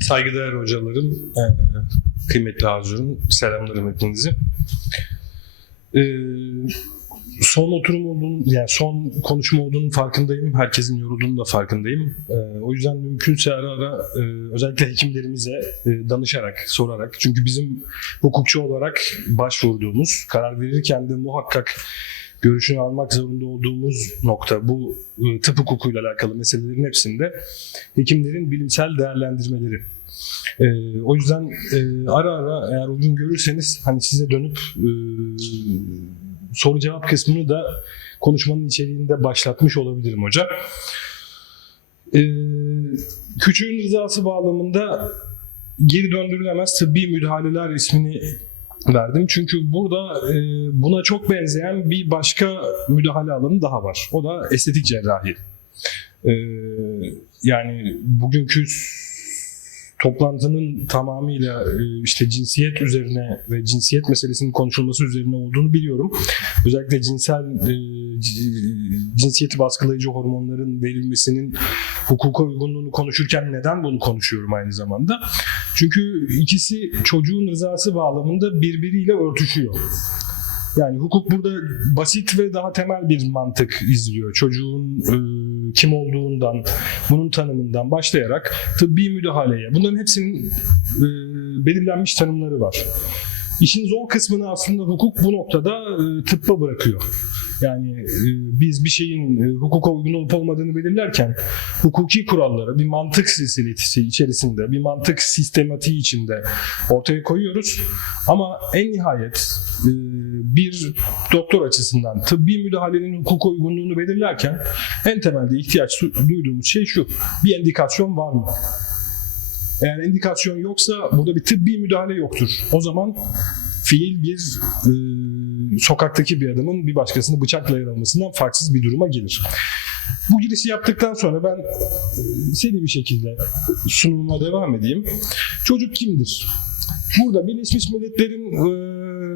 Saygıdeğer hocalarım, e, kıymetli Hazır'ın selamlarım hepinizi. E, son oturum olduğunu, yani son konuşma olduğunun farkındayım. Herkesin yorulduğunu da farkındayım. E, o yüzden mümkünse ara ara özellikle hekimlerimize danışarak, sorarak. Çünkü bizim hukukçu olarak başvurduğumuz, karar verirken de muhakkak görüşünü almak zorunda olduğumuz nokta bu e, tıp hukukuyla alakalı meselelerin hepsinde hekimlerin bilimsel değerlendirmeleri. E, o yüzden e, ara ara eğer uygun görürseniz hani size dönüp e, soru cevap kısmını da konuşmanın içeriğinde başlatmış olabilirim hocam. E, küçüğün rızası bağlamında geri döndürülemez tıbbi müdahaleler ismini verdim. Çünkü burada e, buna çok benzeyen bir başka müdahale alanı daha var. O da estetik cerrahi. E, yani bugünkü toplantının tamamıyla e, işte cinsiyet üzerine ve cinsiyet meselesinin konuşulması üzerine olduğunu biliyorum. Özellikle cinsel e, cinsiyeti baskılayıcı hormonların verilmesinin hukuka uygunluğunu konuşurken neden bunu konuşuyorum aynı zamanda? Çünkü ikisi çocuğun rızası bağlamında birbiriyle örtüşüyor. Yani hukuk burada basit ve daha temel bir mantık izliyor. Çocuğun e, kim olduğundan, bunun tanımından başlayarak tıbbi müdahaleye. Bunların hepsinin e, belirlenmiş tanımları var. İşin zor kısmını aslında hukuk bu noktada e, tıbba bırakıyor. Yani e, biz bir şeyin e, hukuka uygun olup olmadığını belirlerken hukuki kuralları bir mantık silsilesi içerisinde, bir mantık sistematiği içinde ortaya koyuyoruz. Ama en nihayet e, bir doktor açısından tıbbi müdahalenin hukuka uygunluğunu belirlerken en temelde ihtiyaç du- duyduğumuz şey şu. Bir endikasyon var mı? Eğer endikasyon yoksa burada bir tıbbi müdahale yoktur. O zaman fiil bir e, sokaktaki bir adamın bir başkasını bıçakla yaralamasından farksız bir duruma gelir. Bu girişi yaptıktan sonra ben seri bir şekilde sunumuma devam edeyim. Çocuk kimdir? Burada Birleşmiş Milletler'in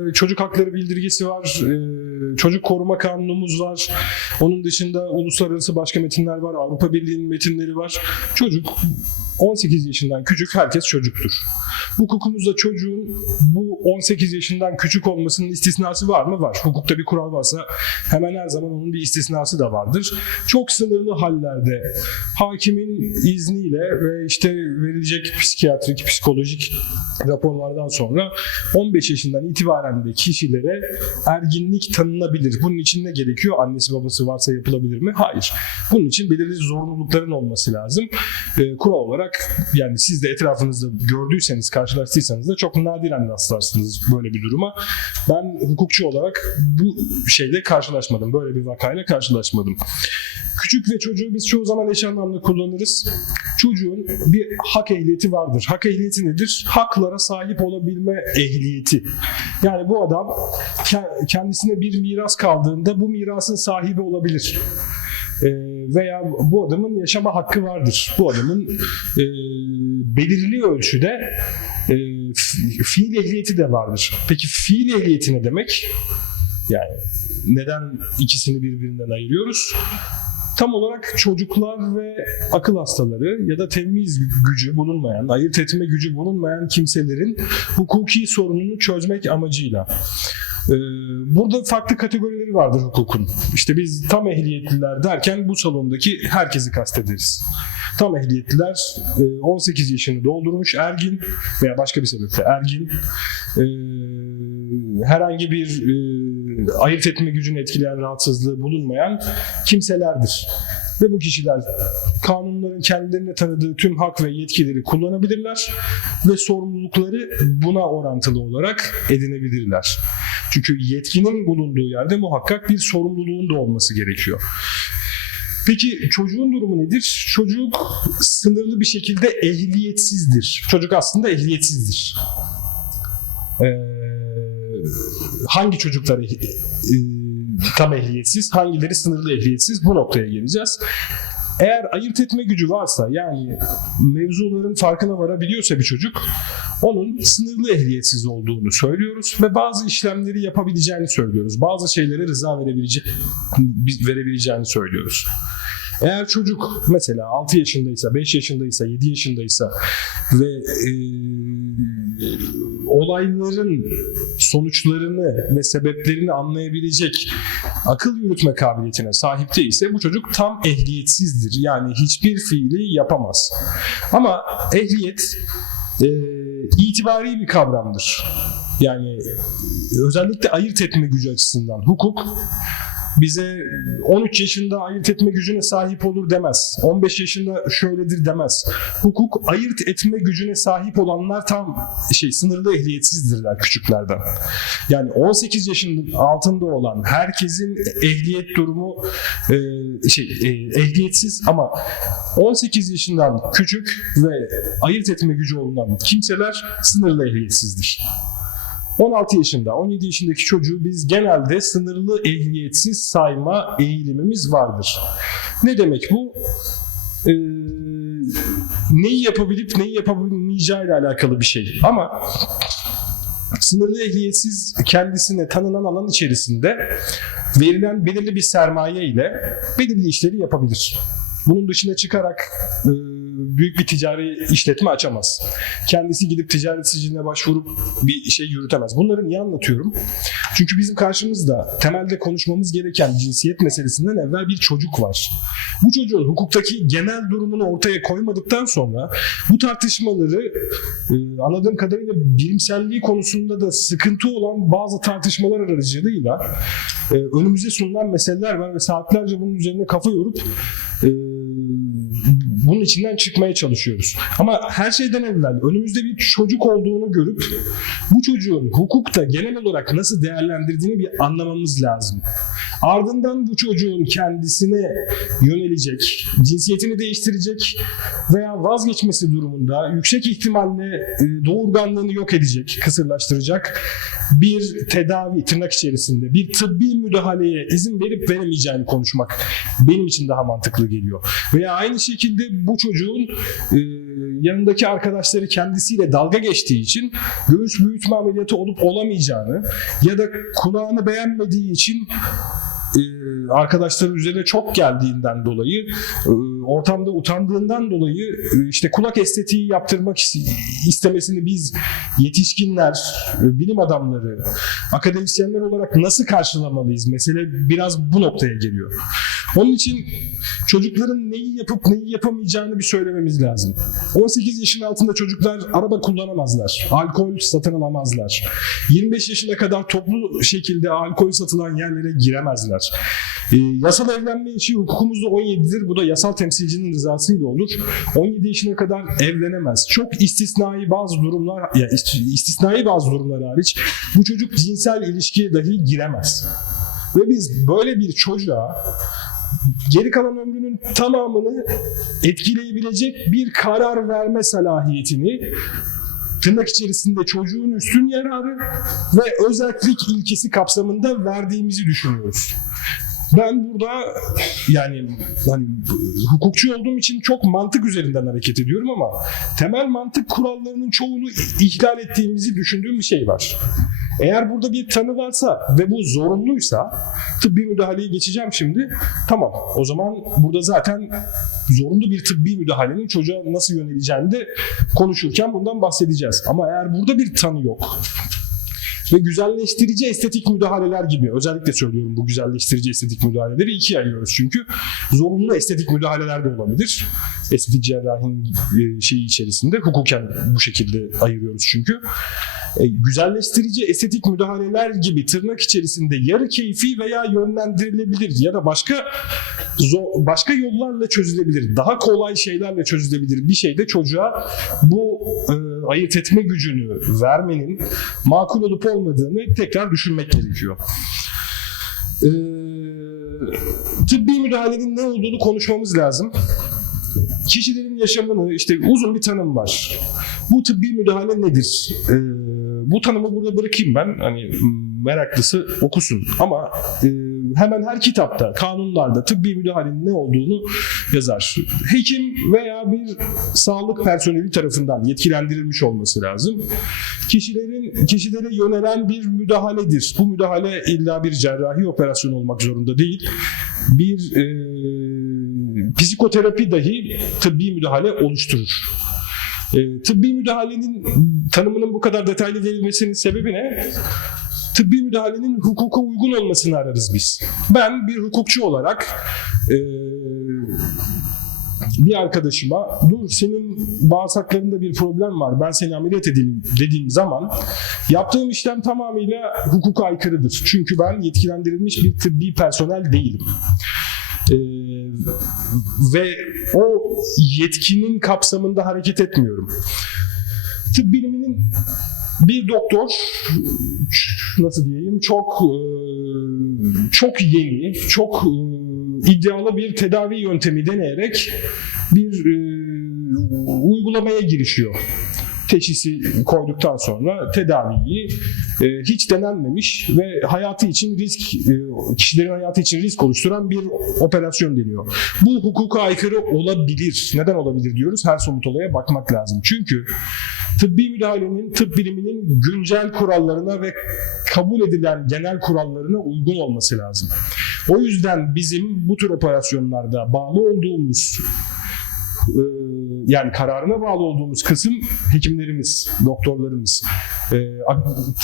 e, çocuk hakları bildirgesi var, e, çocuk koruma kanunumuz var. Onun dışında uluslararası başka metinler var, Avrupa Birliği'nin metinleri var. Çocuk 18 yaşından küçük herkes çocuktur. Hukukumuzda çocuğun bu 18 yaşından küçük olmasının istisnası var mı? Var. Hukukta bir kural varsa hemen her zaman onun bir istisnası da vardır. Çok sınırlı hallerde hakimin izniyle ve işte verilecek psikiyatrik, psikolojik raporlardan sonra 15 yaşından itibaren de kişilere erginlik tanınabilir. Bunun için ne gerekiyor? Annesi babası varsa yapılabilir mi? Hayır. Bunun için belirli zorunlulukların olması lazım. Ee, kural olarak yani siz de etrafınızda gördüyseniz, karşılaştıysanız da çok nadiren rastlarsınız böyle bir duruma. Ben hukukçu olarak bu şeyle karşılaşmadım. Böyle bir vakayla karşılaşmadım. Küçük ve çocuğu biz çoğu zaman eş anlamlı kullanırız. Çocuğun bir hak ehliyeti vardır. Hak ehliyeti nedir? Haklara sahip olabilme ehliyeti. Yani bu adam ke- kendisine bir miras kaldığında bu mirasın sahibi olabilir. Ee, veya bu adamın yaşama hakkı vardır. Bu adamın e, belirli ölçüde e, fi- fiil ehliyeti de vardır. Peki fiil ehliyeti ne demek? Yani neden ikisini birbirinden ayırıyoruz? Tam olarak çocuklar ve akıl hastaları ya da temiz gücü bulunmayan, ayırt etme gücü bulunmayan kimselerin hukuki sorununu çözmek amacıyla. Ee, Burada farklı kategorileri vardır hukukun. İşte biz tam ehliyetliler derken bu salondaki herkesi kastederiz. Tam ehliyetliler e, 18 yaşını doldurmuş ergin veya başka bir sebeple ergin e, herhangi bir e, ayırt etme gücünü etkileyen rahatsızlığı bulunmayan kimselerdir. Ve bu kişiler kanunların kendilerine tanıdığı tüm hak ve yetkileri kullanabilirler ve sorumlulukları buna orantılı olarak edinebilirler. Çünkü yetkinin bulunduğu yerde muhakkak bir sorumluluğun da olması gerekiyor. Peki çocuğun durumu nedir? Çocuk sınırlı bir şekilde ehliyetsizdir. Çocuk aslında ehliyetsizdir. Ee, hangi çocuklar ehli- e, tam ehliyetsiz, hangileri sınırlı ehliyetsiz bu noktaya geleceğiz. Eğer ayırt etme gücü varsa yani mevzuların farkına varabiliyorsa bir çocuk onun sınırlı ehliyetsiz olduğunu söylüyoruz ve bazı işlemleri yapabileceğini söylüyoruz. Bazı şeylere rıza verebilece verebileceğini söylüyoruz. Eğer çocuk mesela 6 yaşındaysa, 5 yaşındaysa, 7 yaşındaysa ve e, olayların sonuçlarını ve sebeplerini anlayabilecek akıl yürütme kabiliyetine sahip değilse bu çocuk tam ehliyetsizdir. Yani hiçbir fiili yapamaz. Ama ehliyet e, itibari bir kavramdır. Yani özellikle ayırt etme gücü açısından hukuk bize 13 yaşında ayırt etme gücüne sahip olur demez. 15 yaşında şöyledir demez. Hukuk ayırt etme gücüne sahip olanlar tam şey sınırlı ehliyetsizdirler küçüklerden. Yani 18 yaşının altında olan herkesin ehliyet durumu e, şey e, ehliyetsiz ama 18 yaşından küçük ve ayırt etme gücü olan kimseler sınırlı ehliyetsizdir. 16 yaşında, 17 yaşındaki çocuğu biz genelde sınırlı ehliyetsiz sayma eğilimimiz vardır. Ne demek bu? Ee, neyi yapabilip neyi yapabilmeyeceği ile alakalı bir şey. Ama sınırlı ehliyetsiz kendisine tanınan alan içerisinde verilen belirli bir sermaye ile belirli işleri yapabilir. Bunun dışına çıkarak e, büyük bir ticari işletme açamaz. Kendisi gidip ticaret siciline başvurup bir şey yürütemez. Bunları niye anlatıyorum? Çünkü bizim karşımızda temelde konuşmamız gereken cinsiyet meselesinden evvel bir çocuk var. Bu çocuğun hukuktaki genel durumunu ortaya koymadıktan sonra bu tartışmaları e, anladığım kadarıyla bilimselliği konusunda da sıkıntı olan bazı tartışmalar aracılığıyla e, önümüze sunulan meseleler var ve saatlerce bunun üzerine kafa yorup e, bunun içinden çıkmaya çalışıyoruz. Ama her şeyden evvel önümüzde bir çocuk olduğunu görüp bu çocuğun hukukta genel olarak nasıl değerlendirdiğini bir anlamamız lazım. Ardından bu çocuğun kendisine yönelecek, cinsiyetini değiştirecek veya vazgeçmesi durumunda yüksek ihtimalle e, doğurganlığını yok edecek, kısırlaştıracak bir tedavi tırnak içerisinde bir tıbbi müdahaleye izin verip veremeyeceğini konuşmak benim için daha mantıklı geliyor. Veya aynı şekilde bu çocuğun e, yanındaki arkadaşları kendisiyle dalga geçtiği için göğüs büyütme ameliyatı olup olamayacağını ya da kulağını beğenmediği için e, arkadaşların üzerine çok geldiğinden dolayı e, ortamda utandığından dolayı e, işte kulak estetiği yaptırmak is- istemesini biz yetişkinler, e, bilim adamları, akademisyenler olarak nasıl karşılamalıyız? Mesele biraz bu noktaya geliyor. Onun için çocukların neyi yapıp neyi yapamayacağını bir söylememiz lazım. 18 yaşın altında çocuklar araba kullanamazlar. Alkol satın alamazlar. 25 yaşına kadar toplu şekilde alkol satılan yerlere giremezler. Ee, yasal evlenme işi hukukumuzda 17'dir. Bu da yasal temsilcinin rızasıyla olur. 17 yaşına kadar evlenemez. Çok istisnai bazı durumlar, ya ist- istisnai bazı durumlar hariç bu çocuk cinsel ilişkiye dahi giremez. Ve biz böyle bir çocuğa geri kalan ömrünün tamamını etkileyebilecek bir karar verme salahiyetini tırnak içerisinde çocuğun üstün yararı ve özellik ilkesi kapsamında verdiğimizi düşünüyoruz. Ben burada yani hani hukukçu olduğum için çok mantık üzerinden hareket ediyorum ama temel mantık kurallarının çoğunu ihlal ettiğimizi düşündüğüm bir şey var. Eğer burada bir tanı varsa ve bu zorunluysa tıbbi müdahaleye geçeceğim şimdi. Tamam o zaman burada zaten zorunlu bir tıbbi müdahalenin çocuğa nasıl yöneleceğini de konuşurken bundan bahsedeceğiz. Ama eğer burada bir tanı yok ve güzelleştirici estetik müdahaleler gibi özellikle söylüyorum bu güzelleştirici estetik müdahaleleri ikiye ayırıyoruz çünkü zorunlu estetik müdahaleler de olabilir. Estetik cerrahinin e, şeyi içerisinde hukuken bu şekilde ayırıyoruz çünkü. E, güzelleştirici estetik müdahaleler gibi tırnak içerisinde yarı keyfi veya yönlendirilebilir ya da başka başka yollarla çözülebilir. Daha kolay şeylerle çözülebilir bir şeyde çocuğa bu e, ayırt etme gücünü vermenin makul olup olmadığını tekrar düşünmek gerekiyor. E, tıbbi müdahalenin ne olduğunu konuşmamız lazım. Kişilerin yaşamını işte uzun bir tanım var. Bu tıbbi müdahale nedir? Ee, bu tanımı burada bırakayım ben. Hani meraklısı okusun. Ama e, hemen her kitapta, kanunlarda tıbbi müdahalenin ne olduğunu yazar. Hekim veya bir sağlık personeli tarafından yetkilendirilmiş olması lazım. Kişilerin kişilere yönelen bir müdahaledir. Bu müdahale illa bir cerrahi operasyon olmak zorunda değil. Bir e, psikoterapi dahi tıbbi müdahale oluşturur. E, tıbbi müdahalenin tanımının bu kadar detaylı verilmesinin sebebi ne? Tıbbi müdahalenin hukuka uygun olmasını ararız biz. Ben bir hukukçu olarak e, bir arkadaşıma dur senin bağırsaklarında bir problem var ben seni ameliyat edeyim dediğim zaman yaptığım işlem tamamıyla hukuka aykırıdır. Çünkü ben yetkilendirilmiş bir tıbbi personel değilim. Ee, ve o yetkinin kapsamında hareket etmiyorum. Tıp biliminin bir doktor nasıl diyeyim çok e, çok yeni, çok e, iddialı bir tedavi yöntemi deneyerek bir e, uygulamaya girişiyor. Teşhisi koyduktan sonra tedaviyi e, hiç denenmemiş ve hayatı için risk, e, kişilerin hayatı için risk oluşturan bir operasyon deniyor. Bu hukuka aykırı olabilir. Neden olabilir diyoruz? Her somut olaya bakmak lazım. Çünkü tıbbi müdahalenin, tıp biliminin güncel kurallarına ve kabul edilen genel kurallarına uygun olması lazım. O yüzden bizim bu tür operasyonlarda bağlı olduğumuz e, yani kararına bağlı olduğumuz kısım hekimlerimiz, doktorlarımız, e,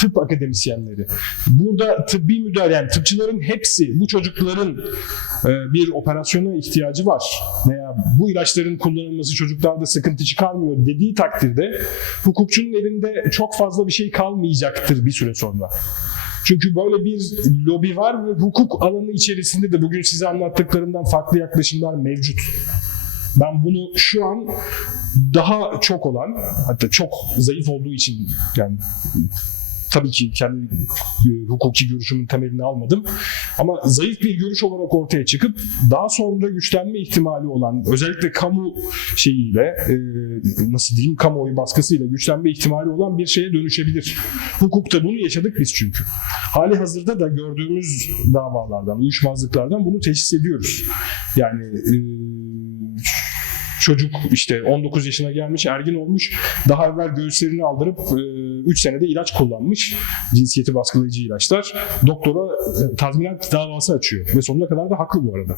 tıp akademisyenleri. Burada tıbbi müdahale, yani tıpçıların hepsi bu çocukların e, bir operasyona ihtiyacı var veya bu ilaçların kullanılması çocuklarda sıkıntı çıkarmıyor dediği takdirde hukukçunun elinde çok fazla bir şey kalmayacaktır bir süre sonra. Çünkü böyle bir lobi var ve hukuk alanı içerisinde de bugün size anlattıklarımdan farklı yaklaşımlar mevcut. Ben bunu şu an daha çok olan, hatta çok zayıf olduğu için yani tabii ki kendi e, hukuki görüşümün temelini almadım. Ama zayıf bir görüş olarak ortaya çıkıp daha sonra güçlenme ihtimali olan özellikle kamu şeyiyle e, nasıl diyeyim kamuoyu baskısıyla güçlenme ihtimali olan bir şeye dönüşebilir. Hukukta bunu yaşadık biz çünkü. Hali hazırda da gördüğümüz davalardan, uyuşmazlıklardan bunu teşhis ediyoruz. Yani e, çocuk işte 19 yaşına gelmiş, ergin olmuş. Daha evvel göğüslerini aldırıp 3 senede ilaç kullanmış. Cinsiyeti baskılayıcı ilaçlar. Doktora e, tazminat davası açıyor. Ve sonuna kadar da haklı bu arada.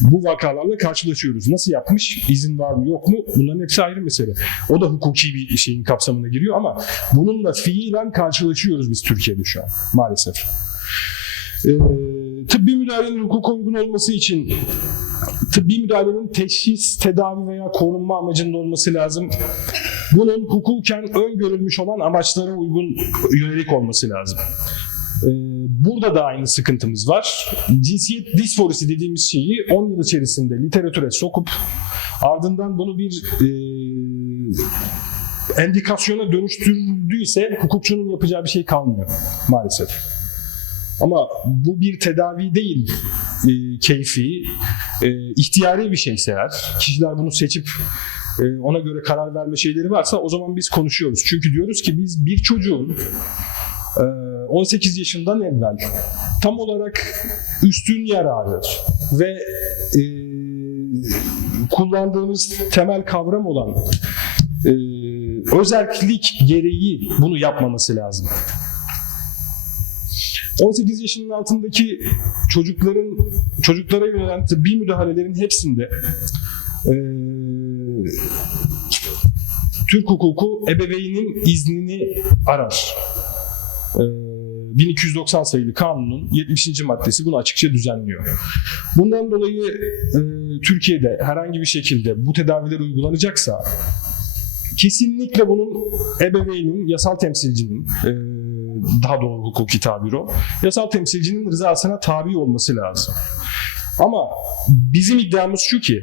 Bu vakalarla karşılaşıyoruz. Nasıl yapmış? İzin var mı yok mu? Bunların hepsi ayrı mesele. O da hukuki bir şeyin kapsamına giriyor ama bununla fiilen karşılaşıyoruz biz Türkiye'de şu an maalesef. Ee, tıbbi müdahalenin hukuka uygun olması için tıbbi müdahalenin teşhis, tedavi veya korunma amacında olması lazım. Bunun hukuken öngörülmüş olan amaçlara uygun yönelik olması lazım. Ee, Burada da aynı sıkıntımız var. Cinsiyet disforisi dediğimiz şeyi 10 yıl içerisinde literatüre sokup ardından bunu bir e, endikasyona dönüştürüldüyse hukukçunun yapacağı bir şey kalmıyor maalesef. Ama bu bir tedavi değil, e, keyfi, e, ihtiyari bir şeyse eğer, kişiler bunu seçip e, ona göre karar verme şeyleri varsa o zaman biz konuşuyoruz. Çünkü diyoruz ki biz bir çocuğun e, 18 yaşından evvel tam olarak üstün yararı ve e, kullandığımız temel kavram olan e, özellik gereği bunu yapmaması lazım. 18 yaşının altındaki çocukların çocuklara yönelen tıbbi müdahalelerin hepsinde e, Türk hukuku ebeveynin iznini arar. E, 1290 sayılı kanunun 70. maddesi bunu açıkça düzenliyor. Bundan dolayı e, Türkiye'de herhangi bir şekilde bu tedaviler uygulanacaksa kesinlikle bunun ebeveynin, yasal temsilcinin, e, daha doğru hukuki tabir o, yasal temsilcinin rızasına tabi olması lazım. Ama bizim iddiamız şu ki,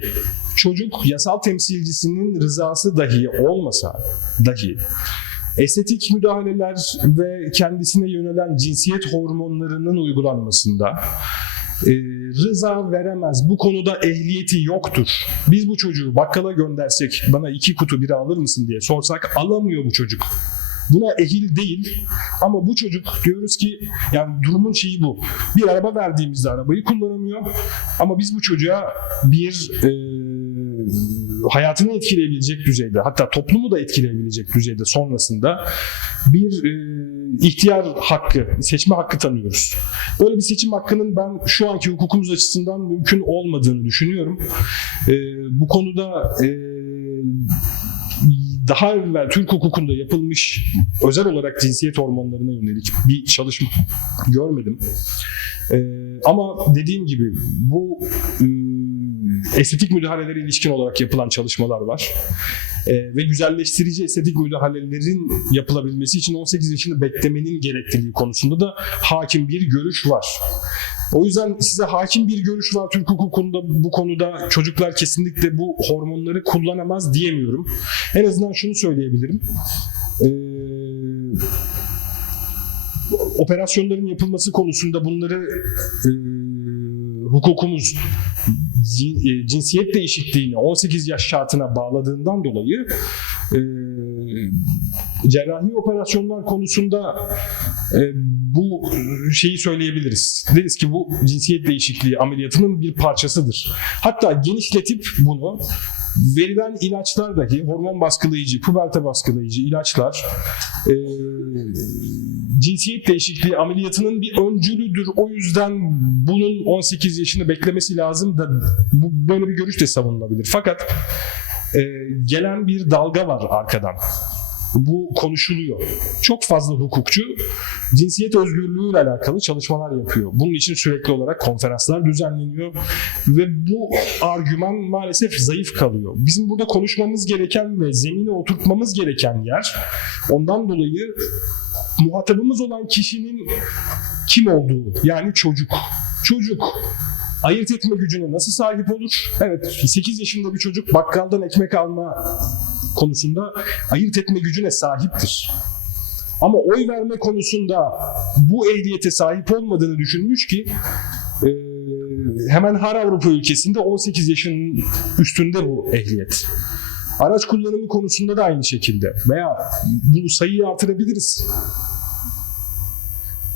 çocuk yasal temsilcisinin rızası dahi olmasa dahi estetik müdahaleler ve kendisine yönelen cinsiyet hormonlarının uygulanmasında e, rıza veremez. Bu konuda ehliyeti yoktur. Biz bu çocuğu bakkala göndersek bana iki kutu bira alır mısın diye sorsak alamıyor bu çocuk. Buna ehil değil ama bu çocuk diyoruz ki yani durumun şeyi bu. Bir araba verdiğimizde arabayı kullanamıyor ama biz bu çocuğa bir e, hayatını etkileyebilecek düzeyde hatta toplumu da etkileyebilecek düzeyde sonrasında bir e, ihtiyar hakkı, seçme hakkı tanıyoruz. Böyle bir seçim hakkının ben şu anki hukukumuz açısından mümkün olmadığını düşünüyorum. E, bu konuda e, daha evvel Türk hukukunda yapılmış özel olarak cinsiyet hormonlarına yönelik bir çalışma görmedim. Ee, ama dediğim gibi bu e, estetik müdahalelere ilişkin olarak yapılan çalışmalar var. Ee, ve güzelleştirici estetik müdahalelerin yapılabilmesi için 18 yaşını beklemenin gerekliliği konusunda da hakim bir görüş var. O yüzden size hakim bir görüş var Türk hukukunda bu konuda çocuklar kesinlikle bu hormonları kullanamaz diyemiyorum. En azından şunu söyleyebilirim. Ee, operasyonların yapılması konusunda bunları e, hukukumuz e, cinsiyet değişikliğini 18 yaş şartına bağladığından dolayı e, cerrahi operasyonlar konusunda bu şeyi söyleyebiliriz. Deriz ki bu cinsiyet değişikliği ameliyatının bir parçasıdır. Hatta genişletip bunu verilen ilaçlar dahi hormon baskılayıcı, puberta baskılayıcı ilaçlar e, cinsiyet değişikliği ameliyatının bir öncülüdür. O yüzden bunun 18 yaşını beklemesi lazım da bu böyle bir görüş de savunulabilir. Fakat e, gelen bir dalga var arkadan. Bu konuşuluyor. Çok fazla hukukçu cinsiyet özgürlüğüyle alakalı çalışmalar yapıyor. Bunun için sürekli olarak konferanslar düzenleniyor ve bu argüman maalesef zayıf kalıyor. Bizim burada konuşmamız gereken ve zemine oturtmamız gereken yer ondan dolayı muhatabımız olan kişinin kim olduğu yani çocuk. Çocuk ayırt etme gücüne nasıl sahip olur? Evet 8 yaşında bir çocuk bakkaldan ekmek alma konusunda ayırt etme gücüne sahiptir. Ama oy verme konusunda bu ehliyete sahip olmadığını düşünmüş ki e, hemen her Avrupa ülkesinde 18 yaşın üstünde bu ehliyet. Araç kullanımı konusunda da aynı şekilde veya bu sayıyı artırabiliriz.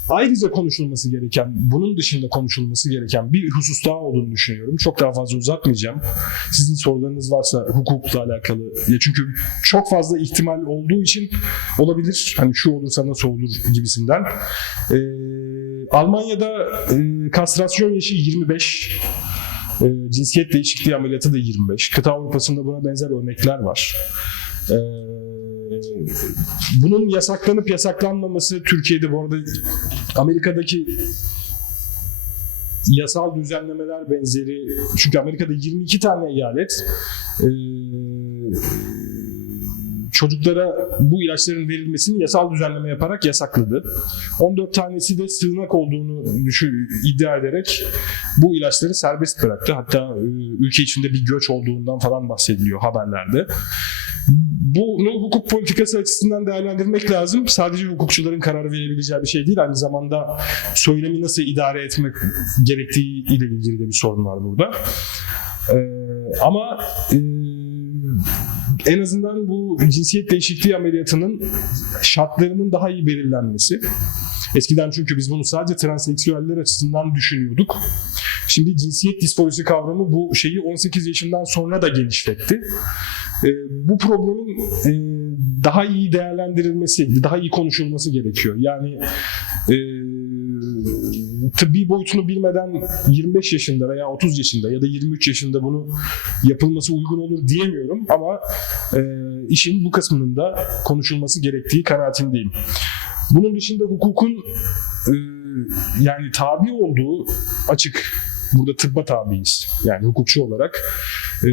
Ayrıca konuşulması gereken, bunun dışında konuşulması gereken bir husus daha olduğunu düşünüyorum. Çok daha fazla uzatmayacağım. Sizin sorularınız varsa hukukla alakalı. Ya çünkü çok fazla ihtimal olduğu için olabilir. Hani şu olursa nasıl olur gibisinden. Ee, Almanya'da e, kastrasyon yaşı 25. E, cinsiyet değişikliği ameliyatı da 25. Kıta Avrupa'sında buna benzer örnekler var. Ee, bunun yasaklanıp yasaklanmaması Türkiye'de bu arada Amerika'daki yasal düzenlemeler benzeri çünkü Amerika'da 22 tane eyalet e, çocuklara bu ilaçların verilmesini yasal düzenleme yaparak yasakladı. 14 tanesi de sığınak olduğunu düşün, iddia ederek bu ilaçları serbest bıraktı. Hatta ülke içinde bir göç olduğundan falan bahsediliyor haberlerde. Bunu hukuk politikası açısından değerlendirmek lazım. Sadece hukukçuların karar verebileceği bir şey değil. Aynı zamanda söylemi nasıl idare etmek gerektiği ile ilgili de bir sorun var burada. Ee, ama e, en azından bu cinsiyet değişikliği ameliyatının şartlarının daha iyi belirlenmesi. Eskiden çünkü biz bunu sadece transseksüeller açısından düşünüyorduk. Şimdi cinsiyet disforisi kavramı bu şeyi 18 yaşından sonra da genişletti. E, bu problemin e, daha iyi değerlendirilmesi, daha iyi konuşulması gerekiyor. Yani e, tıbbi boyutunu bilmeden 25 yaşında veya 30 yaşında ya da 23 yaşında bunu yapılması uygun olur diyemiyorum ama e, işin bu kısmının da konuşulması gerektiği kanaatindeyim. Bunun dışında hukukun e, yani tabi olduğu açık. Burada tıbba tabiiz. Yani hukukçu olarak e,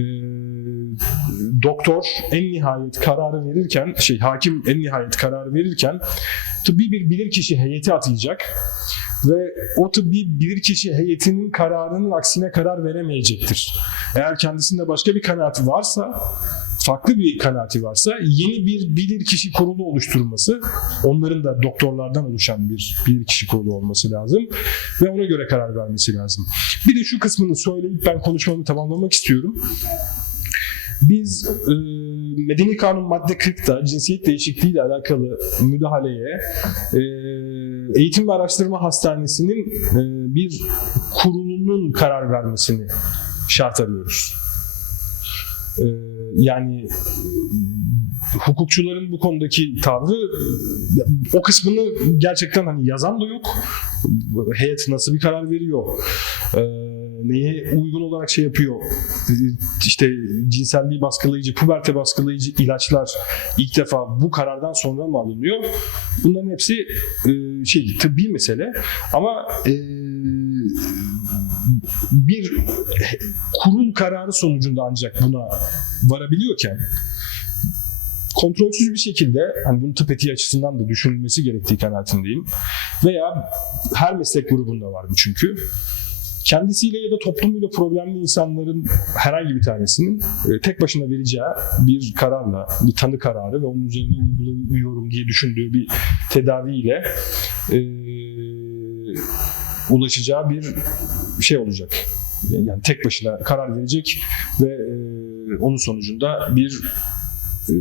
doktor en nihayet kararı verirken, şey hakim en nihayet kararı verirken tıbbi bir bilirkişi heyeti atayacak ve o tıbbi bilirkişi heyetinin kararının aksine karar veremeyecektir. Eğer kendisinde başka bir kanaati varsa farklı bir kanaati varsa yeni bir bilirkişi kurulu oluşturması, onların da doktorlardan oluşan bir bilirkişi kurulu olması lazım ve ona göre karar vermesi lazım. Bir de şu kısmını söyleyip ben konuşmamı tamamlamak istiyorum. Biz e, Medeni Kanun madde 40'ta cinsiyet değişikliği ile alakalı müdahaleye e, Eğitim ve Araştırma Hastanesi'nin e, bir kurulunun karar vermesini şart arıyoruz. E, yani hukukçuların bu konudaki tavrı o kısmını gerçekten hani yazan da yok. Heyet nasıl bir karar veriyor? Ee, neye uygun olarak şey yapıyor? İşte cinselliği baskılayıcı, puberte baskılayıcı ilaçlar ilk defa bu karardan sonra mı alınıyor? Bunların hepsi e, şey tıbbi mesele ama e, bir kurul kararı sonucunda ancak buna varabiliyorken kontrolsüz bir şekilde hani bunun tıp etiği açısından da düşünülmesi gerektiği kanaatindeyim. Veya her meslek grubunda var bu çünkü. Kendisiyle ya da toplumuyla problemli insanların herhangi bir tanesinin e, tek başına vereceği bir kararla, bir tanı kararı ve onun üzerine uyguluyorum diye düşündüğü bir tedaviyle e, ulaşacağı bir şey olacak. Yani tek başına karar verecek ve e, onun sonucunda bir e,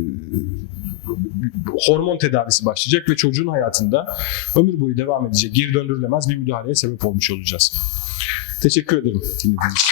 hormon tedavisi başlayacak ve çocuğun hayatında ömür boyu devam edecek, geri döndürülemez bir müdahaleye sebep olmuş olacağız. Teşekkür ederim dinlediğiniz.